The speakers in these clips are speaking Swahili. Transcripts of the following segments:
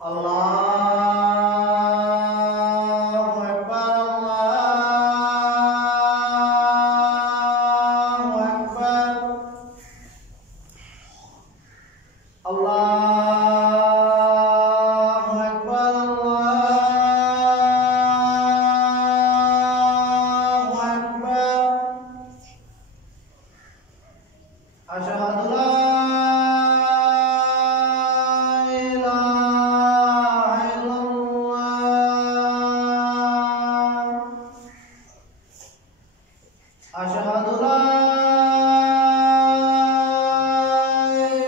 Allahu Akbar, Allahu Akbar, Allahu Akbar, Allahu Akbar. Asyhadu an la ilaha illallah. Asyhadu an la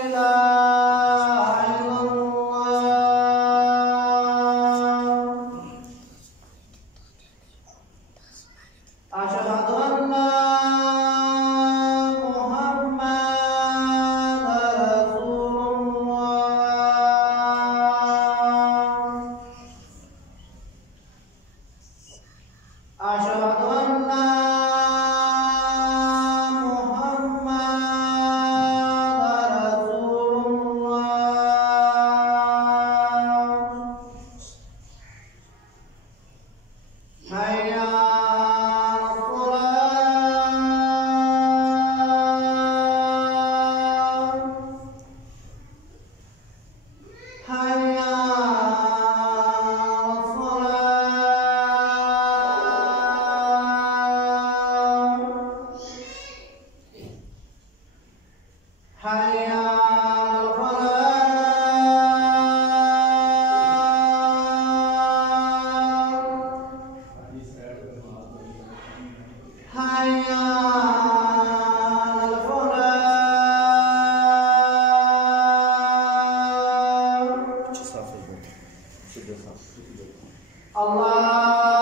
ilaha illallah. Asyhadu anna Muhammadar Rasulullah. Asyhadu anna Muhammadar Rasulullah. Hayya 'alas shalah. Hayya 'alas shalah. Hayya 'alal falah. Hayya 'alal falah. Allah